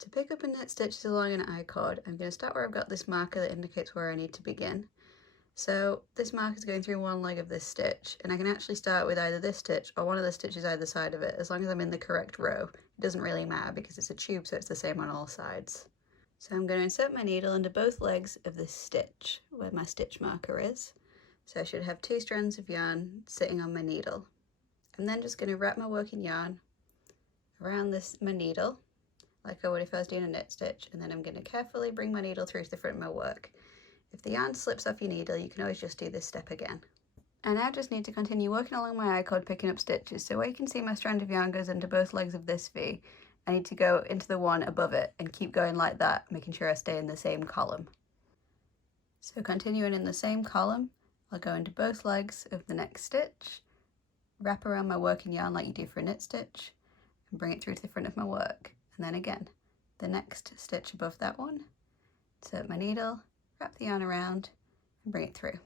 To pick up and knit stitches along an I-cord, I'm going to start where I've got this marker that indicates where I need to begin. So this marker is going through one leg of this stitch, and I can actually start with either this stitch or one of the stitches either side of it, as long as I'm in the correct row. It doesn't really matter because it's a tube, so it's the same on all sides. So I'm going to insert my needle under both legs of this stitch, where my stitch marker is. So I should have 2 strands of yarn sitting on my needle. I'm then just going to wrap my working yarn around my needle, like I would if I was doing a knit stitch, and then I'm going to carefully bring my needle through to the front of my work. If the yarn slips off your needle, you can always just do this step again. I now just need to continue working along my I-cord picking up stitches, so where you can see my strand of yarn goes under both legs of this V, I need to go into the one above it and keep going like that, making sure I stay in the same column. So continuing in the same column, I'll go into both legs of the next stitch, wrap around my working yarn like you do for a knit stitch, and bring it through to the front of my work. And then again, the next stitch above that one, insert my needle, wrap the yarn around, and bring it through.